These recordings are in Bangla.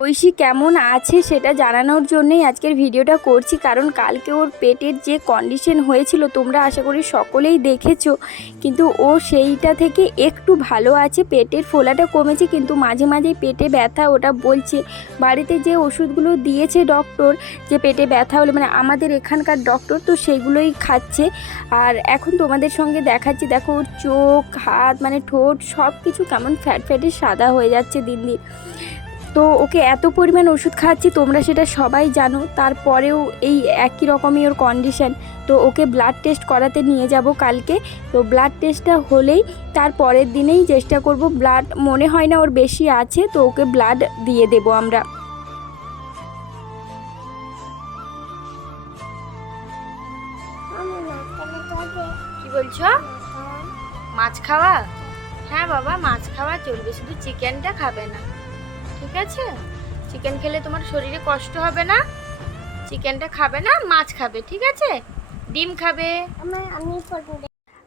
ঐশী কেমন আছে সেটা জানানোর জন্যই আজকের ভিডিওটা করছি, কারণ কালকে ওর পেটের যে কন্ডিশন হয়েছিল তোমরা আশা করি সকলেই দেখেছো। কিন্তু ও সেইটা থেকে একটু ভালো আছে, পেটের ফোলাটা কমেছে, কিন্তু মাঝে মাঝে পেটে ব্যথা ওটা বলছে। বাড়িতে যে ওষুধগুলো দিয়েছে ডক্টর, যে পেটে ব্যথা হলে মানে আমাদের এখানকার ডক্টর, তো সেগুলোই খাচ্ছে। আর এখন তোমাদের সঙ্গে দেখাচ্ছি, দেখো ওর চোখ হাত মানে ঠোঁট সব কিছু কেমন ফ্যাট ফ্যাটে সাদা হয়ে যাচ্ছে দিন দিন। তো ওকে এত পরিমাণ ওষুধ খাওয়াচ্ছি, তোমরা সেটা সবাই জানো, তারপরেও এই একই রকমই ওর কন্ডিশন। তো ওকে ব্লাড টেস্ট করাতে নিয়ে যাব কালকে। তো ব্লাড টেস্টটা হলেই তার পরের দিনেই চেষ্টা করব, ব্লাড মনে হয় না ওর বেশি আছে, তো ওকে ব্লাড দিয়ে দেব আমরা। কি বলছো? মাছ খাওয়া? হ্যাঁ বাবা, মাছ খাওয়া চলবে, শুধু চিকেনটা খাবে না, ঠিক আছে? চিকেন খেলে তোমার শরীরে কষ্ট হবে না, চিকেনটা খাবে না, মাছ খাবে, ঠিক আছে? ডিম খাবে।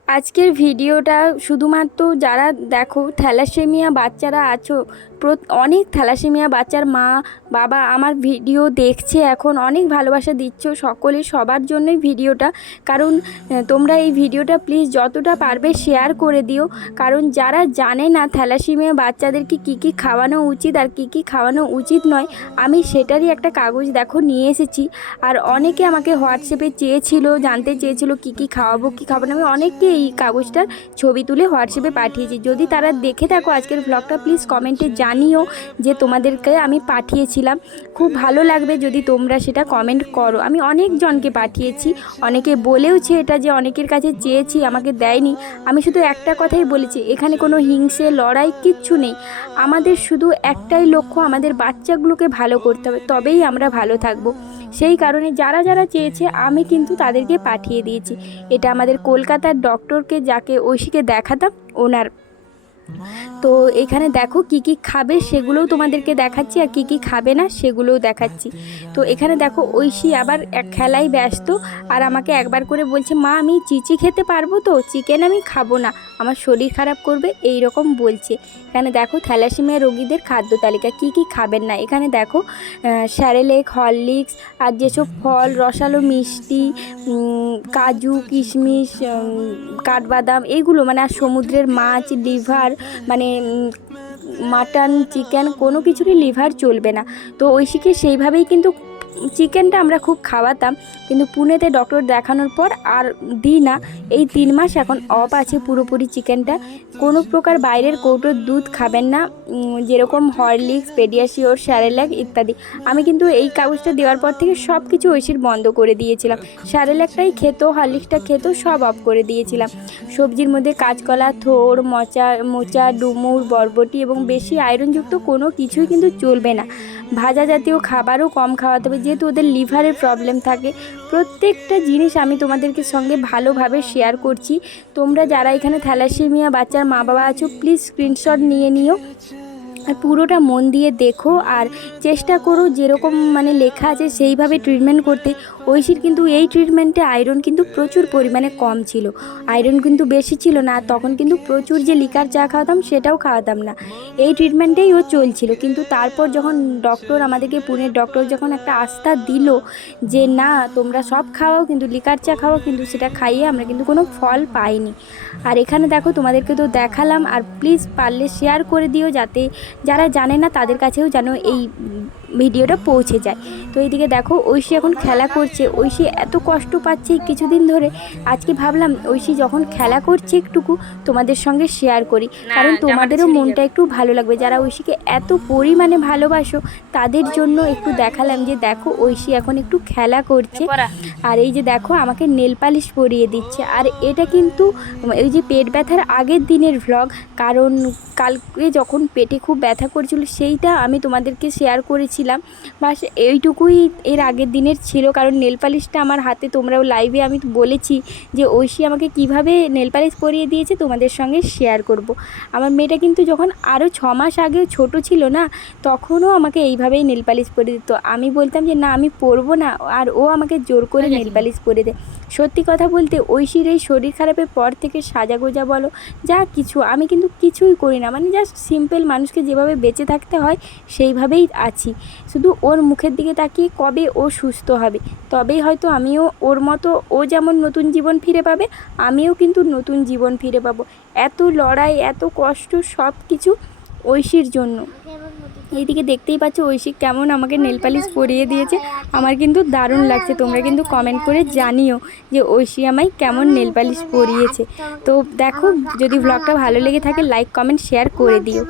আজকের ভিডিওটা শুধুমাত্র যারা দেখো থ্যালাসেমিয়া বাচ্চারা আছো, অনেক থ্যালাসেমিয়া বাচ্চার মা বাবা আমার ভিডিও দেখছে, এখন অনেক ভালোবাসা দিচ্ছ সকলে, সবার জন্যই ভিডিওটা। কারণ তোমরা এই ভিডিওটা প্লিজ যতটা পারবে শেয়ার করে দিও, কারণ যারা জানে না থ্যালাসেমিয়া বাচ্চাদেরকে কী কী খাওয়ানো উচিত আর কী কী খাওয়ানো উচিত নয়, আমি সেটারই একটা কাগজ দেখো নিয়ে এসেছি। আর অনেকে আমাকে হোয়াটসঅ্যাপে চেয়েছিল, জানতে চেয়েছিল কী কী খাওয়াবো কী খাবো না, আমি অনেককে এই কাগজটার ছবি তুলে হোয়াটসঅ্যাপে পাঠিয়েছি। যদি তারা দেখে থাকো আজকের ব্লগটা, প্লিজ কমেন্টে জানিও যে তোমাদেরকে আমি পাঠিয়েছিলাম। খুব ভালো লাগবে যদি তোমরা সেটা কমেন্ট করো। আমি অনেকজনকে পাঠিয়েছি, অনেকে বলেওছে এটা যে অনেকের কাছে চেয়েছি আমাকে দেয়নি। আমি শুধু একটা কথাই বলেছি, এখানে কোনো হিংসে লড়াই কিচ্ছু নেই, আমাদের শুধু একটাই লক্ষ্য, আমাদের বাচ্চাগুলোকে ভালো করতে হবে, তবেই আমরা ভালো থাকবো। সেই কারণে যারা যারা চেয়েছে আমি কিন্তু তাদেরকে পাঠিয়ে দিয়েছি। এটা আমাদের কলকাতার ডক্টরকে, যাকে ঐশীকে দেখাতাম, ওনার। তো এখানে দেখো কি কি খাবে সেগুলোও তোমাদেরকে দেখাচ্ছি, আর কি কি খাবে না সেগুলোও দেখাচ্ছি। তো এখানে দেখো ঐশী আবার এক খেলায় ব্যস্ত, আর আমাকে একবার করে বলছে, মা আমি চিচি খেতে পারবো তো, চিকেন আমি খাবো না, আমার শরীর খারাপ করবে, এই রকম বলছে। এখানে দেখো থ্যালাসেমিয়া রোগীদের খাদ্য তালিকা কি কি খাবেন না। এখানে দেখো স্যারেলেক, হরলিক্স, আর যেসব ফল, রসালো মিষ্টি, কাজু কিশমিশ, কাঠবাদাম, এইগুলো মানে, আর সমুদ্রের মাছ, লিভার মানে মাটন চিকেন কোনো কিছুরই লিভার চলবে না। তো ঐশীকে সেইভাবেই কিন্তু চিকেনটা আমরা খুব খাওয়াতাম, কিন্তু পুনেতে ডক্টর দেখানোর পর আর দিই না। এই 3 মাস এখন অফ আছে পুরোপুরি চিকেনটা। কোনো প্রকার বাইরের কৌটোর দুধ খাবেন না, যেরকম হরলিক্স, পেডিয়াশিওর, স্যারেল্যাক ইত্যাদি। আমি কিন্তু এই কাগজটা দেওয়ার পর থেকে সব কিছু ঐশীর বন্ধ করে দিয়েছিলাম। স্যারেল্যাকটাই খেত, হরলিক্সটা খেত, সব অফ করে দিয়েছিলাম। সবজির মধ্যে কাঁচকলা, থোড়, মোচা, ডুমুর, বরবটি এবং বেশি আয়রনযুক্ত কোনো কিছুই কিন্তু চলবে না। ভাজা জাতীয় খাবারও কম খাওয়াতে হবে, যেহেতু ওদের লিভারের প্রবলেম থাকে। প্রত্যেকটা জিনিস আমি তোমাদেরকে সঙ্গে ভালোভাবে শেয়ার করছি। তোমরা যারা এখানে থ্যালাসেমিয়া বাচ্চার মা বাবা আছো, প্লিজ স্ক্রিনশট নিয়ে নিও, আর পুরোটা মন দিয়ে দেখো, আর চেষ্টা করো যেরকম মানে লেখা আছে সেইভাবে ট্রিটমেন্ট করতে। ঐশীর কিন্তু এই ট্রিটমেন্টে আয়রন কিন্তু প্রচুর পরিমাণে কম ছিল, আয়রন কিন্তু বেশি ছিল না। তখন কিন্তু প্রচুর যে লিকার চা খাওয়াতাম সেটাও খাওয়াতাম না, এই ট্রিটমেন্টেই ও চলছিল। কিন্তু তারপর যখন ডক্টর আমাদেরকে, পুনের ডক্টর যখন একটা আস্থা দিল যে না তোমরা সব খাওয়াও, কিন্তু লিকার চা খাওয়াও, কিন্তু সেটা খাইয়ে আমরা কিন্তু কোনো ফল পাইনি। আর এখানে দেখো তোমাদেরকে তো দেখালাম, আর প্লিজ পারলে শেয়ার করে দিও, যাতে যারা জানে না তাদের কাছেও যেন এই ভিডিওটা পৌঁছে যায়। তো এইদিকে দেখো ঐশী এখন খেলা করছে, ঐশী এত কষ্ট পাচ্ছে কিছুদিন ধরে। আজকে ভাবলাম ঐশী যখন খেলা করছে একটুকু তোমাদের সঙ্গে শেয়ার করি, কারণ তোমাদেরও মনটা একটু ভালো লাগবে। যারা ঐশীকে এত পরিমাণে ভালোবাসো তাদের জন্য একটু দেখালাম যে দেখো ঐশী এখন একটু খেলা করছে। আর এই যে দেখো আমাকে নেল পালিশ পরিয়ে দিচ্ছে। আর এটা কিন্তু এই যে পেট ব্যথার আগের দিনের ভ্লগ, কারণ কালকে যখন পেটে খুব ব্যথা করছিল সেইটা আমি তোমাদেরকে শেয়ার করেছি। করেছিলাম। বাস এইটুকুই এর আগের দিনের ছিল, কারণ নেল পালিশটা আমার হাতে, তোমরাও লাইভে আমি বলেছি যে ঐশী আমাকে কিভাবে নেল পালিশ পরিয়ে দিয়েছে তোমাদের সঙ্গে শেয়ার করব। আমার মেয়েটা কিন্তু যখন আরও 6 মাস আগেও ছোট ছিল না, তখনও আমাকে এইভাবেই নেল পালিশ পরিয়ে দিত। আমি বলতাম যে না আমি পরবো না, আর ও আমাকে জোর করে নেল পালিশ পরিয়ে দেয়। সত্যি কথা বলতে ঐশীর এই শরীর খারাপের পর থেকে সাজাগোজা বলো যা কিছু, আমি কিন্তু কিছুই করি না, মানে জাস্ট সিম্পল মানুষকে যেভাবে বেঁচে থাকতে হয় সেইভাবেই আছি। শুধু ওর মুখের দিকে তাকিয়ে কবে ও সুস্থ হবে, তবেই হয়তো আমিও ওর মতো, ও যেমন নতুন জীবন ফিরে পাবে, আমিও কিন্তু নতুন জীবন ফিরে পাবো। এত লড়াই, এত কষ্ট, সব কিছু ঐশীর জন্য। এইদিকে দেখতেই পাচ্ছ ঐশী কেমন আমাকে নেল পালিশ পরিয়ে দিয়েছে, আমার কিন্তু দারুণ লাগছে। তোমরা কিন্তু কমেন্ট করে জানিও যে ঐশী আমায় কেমন নেল পালিশ পরিয়েছে। তো দেখো, যদি ব্লগটা ভালো লেগে থাকে লাইক কমেন্ট শেয়ার করে দিও।